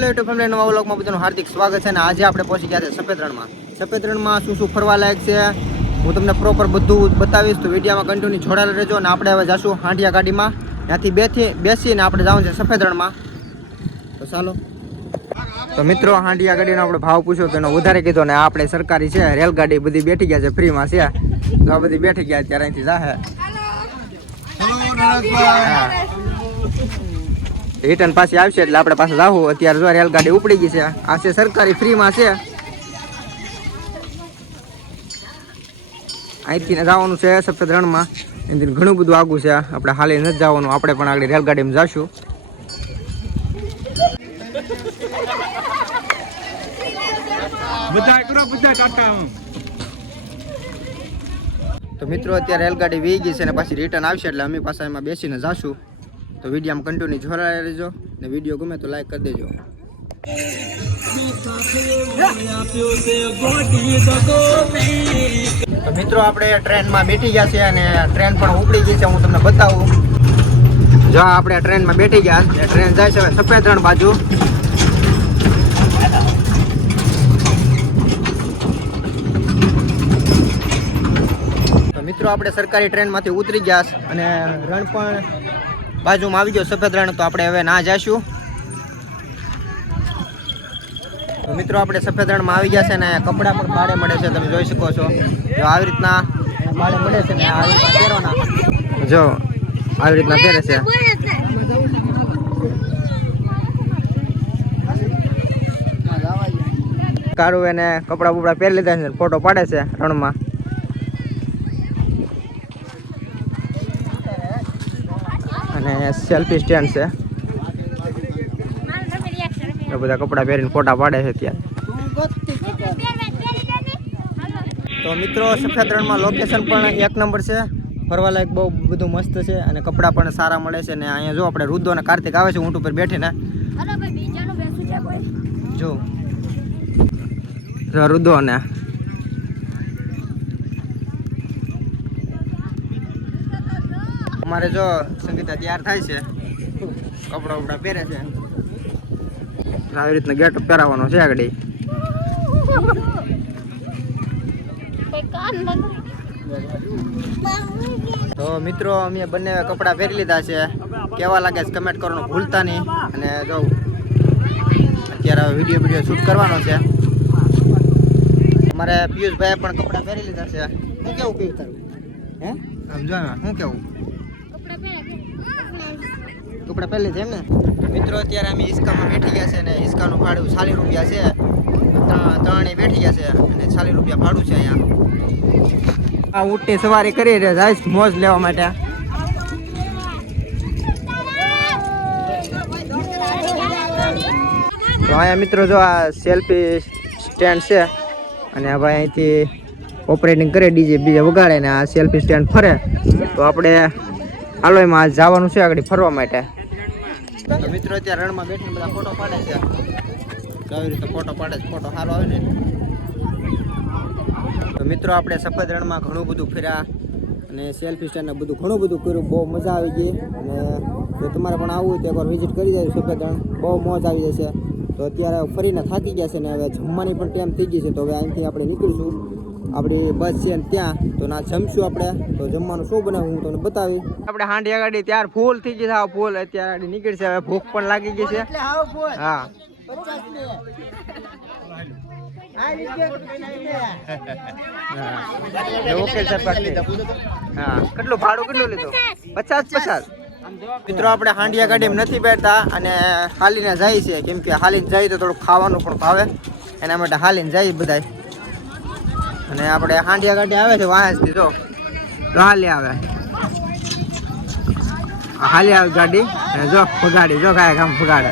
Hello YouTube family નવા વ્લોગમાં બધાનું હાર્દિક સ્વાગત છે અને આજે આપણે પહોંચી ગયા છે સફેદ રણમાં. સફેદ રણમાં શું શું ફરવા લાયક છે? હું તમને પ્રોપર બધું બતાવીશ તો વિડીયોમાં કન્ટિન્યુ જોડાયેલા રહેજો અને આપણે હવે જશું હાંડિયા ગાડીમાં. ત્યાંથી બેથી બેસીને આપણે જવાનું છે સફેદ રણમાં. તો ચાલો. તો મિત્રો હાંડિયા ગાડીનો આપણે ભાવ પૂછ્યો તો એનો વધારે કીધો ને આપણે સરકારી છે રેલગાડી બધી બેઠી ગયા છે ફ્રીમાં છે. તો આ બધી બેઠી ગયા ત્યારે અહીંથી જાહે રિટર્ન પાછી આવશે એટલે આપણે પાછા જાવું અત્યારે જો રેલગાડી ઉપડી ગઈ છે. આ છે સરકારી ફ્રીમાં છે. અહીંથી જવાનું છે સફેદ રણમાં. એનાથી ઘણું બધું આગું છે. આપણે હાલે નથી જવાનું. આપણે પણ આગળ રેલગાડીમાં જશું. બધા કરો બધા ટાટા તો મિત્રો અત્યારે રેલગાડી વી ગઈ છે અને પાછી રિટર્ન આવશે એટલે અમે પાછા એમાં બેસીને જાશું. તો વિડીયોમાં કન્ટિન્યુ જોડાયા રહેજો ને વીડિયો ગમે તો લાઈક કરી દેજો. તો મિત્રો આપણે ટ્રેનમાં બેઠી ગયા છે અને ટ્રેન પણ ઉપડી ગઈ છે, હું તમને બતાવું. જો આપણે ટ્રેનમાં બેઠી ગયા ટ્રેન જાય છે હવે સફેદ રણ બાજુ. મિત્રો આપણે સરકારી ટ્રેનમાંથી ઉતરી ગયા અને રણ પણ બાજુમાં આવી ગયો સફેદ રણ, તો આપણે હવે ના જઈશું મિત્રો, આપણે સફેદ રણમાં આવી ગયા છે ને કપડાં પણ ભાડે મળે છે, તમે જોઈ શકો છો. જો આવી રીતના ભાડે મળે છે ને આવી રીતના પહેરવાના જો, આવી રીતના પહેરે છે. કારું એને કપડાં બપડા પહેરી લીધા છે, ફોટો પાડે છે રણમાં. અને સેલ્ફી સ્ટેન્ડ છે. એ બધા કપડાં પહેરીને ફોટા પાડે છે ત્યાં. તો મિત્રો સફેદ રણમાં લોકેશન પણ એક નંબર છે. ફરવા લાયક બહુ બધું મસ્ત છે અને કપડાં પણ સારા મળે છે. અને અહીંયા જો આપણે રુદ્રો અને કાર્તિક આવે છે ઊંટ ઉપર બેઠીને. જો જો રુદ્રો અને અમારે જો સંગીતા તૈયાર થાય છે. કપડા બપડા પહેરે છે. આવી રીતના ગેટ પહેરાવાનો છે આગળ. તો મિત્રો અમે બંને કપડાં પહેરી લીધા છે. કેવા લાગે છે કમેન્ટ કરવાનું ભૂલતા નહીં. અને જો અત્યારે વીડિયો વીડિયો શૂટ કરવાનો છે. અમારે પિયુષભાઈએ પણ કપડાં પહેરી લીધા છે. હું કેવું પીવું તારું હે? સમજો શું કેવું? કપડાં પહેરી છે? ને મિત્રો, અત્યારે અમે હિસકામાં બેઠી ગયા છે ને હિસકાનું ભાડું ચાલીસ રૂપિયા છે. ત્રણે બેઠી ગયા છે અને ચાલીસ રૂપિયા ભાડું છે અહીંયા. આ ઊંટની સવારી કરી રહ્યા જાય મોજ લેવા માટે. તો અહીંયા મિત્રો જો આ સેલ્ફી સ્ટેન્ડ છે અને ભાઈ અહીંથી ઓપરેટિંગ કરે, ડીજે બીજે વગાડે ને આ સેલ્ફી સ્ટેન્ડ ફરે. તો આપણે હાલો, એમાં જવાનું છે આગળ ફરવા માટે. મિત્રો અત્યારે રણમાં બેઠીને બધા ફોટો પાડે છે. આવી રીતે ફોટો પાડે છે. ફોટો સારો આવે ને. તો મિત્રો આપણે સફેદ રણમાં ઘણું બધું ફેર્યા અને સેલ્ફી સ્ટેન્ડ બધું ઘણું બધું કર્યું. બહુ મજા આવી ગઈ. અને જો તમારે પણ આવવું હોય તો એકવાર વિઝિટ કરી જાય સફેદ રણ. બહુ મોજ આવી જશે. તો અત્યારે ફરીને થાકી ગયા છે ને હવે જમવાની પણ ટાઈમ થઈ ગઈ છે. તો હવે અહીંથી આપણે નીકળીશું. આપણી બસ છે ને ત્યાં તો ના જમશું આપણે. તો જમવાનું શું બનાવું હું તમને બતાવી આપણે હાંડિયા ગાડી ત્યાર ફૂલ થઈ ગઈ છે આ ફૂલ. અત્યારે ગાડી નીકળશે હવે ભૂખ પણ લાગી ગઈ છે. હા. હા. ઓકે સર હા. કેટલું ભાડું કેટલું લીધું? પચાસ પચાસ મિત્રો આપણે હાંડિયા ગાડીમાં નથી બેઠતા અને હાલીને જાય છે. કેમ કે હાલીને જાય તો થોડું ખાવાનું પણ ભાવે. એના માટે હાલીને જાય બધાય. અને આપણે હાંડિયા ગાડી આવે છે વાંસથી, જો. હાલી આવે. હાલી આવે ગાડી. જો, ફગાડી, જો કાંઈ કામ ફગાડે.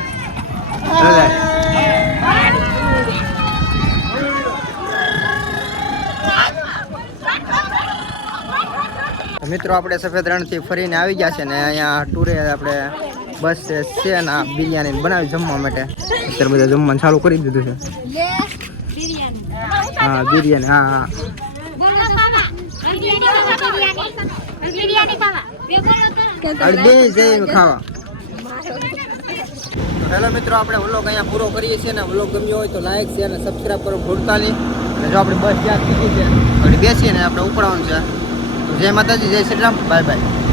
મિત્રો, આપણે સફેદ રણથી ફરીને આવી ગયા છે ને અહીંયા ટૂરે આપણે બસ છે ને બિરયાની બનાવી જમવા માટે. અત્યારે બધા જમવાનું ચાલુ કરી દીધું છે. હા બિરયાની હા હા. ખાવા. હેલો મિત્રો આપણે વ્લોગ અહીંયા પૂરો કરીએ છીએ ને વ્લોગ ગમ્યો હોય તો લાઈક છે અને સબસ્ક્રાઈબ કરો ભૂલતા નહીં. અને જો આપણે બસ ત્યાં કીધી છે. બેસીએ ને આપણે ઉપડવાનું છે. જય માતાજી જય શ્રી રામ. Bye bye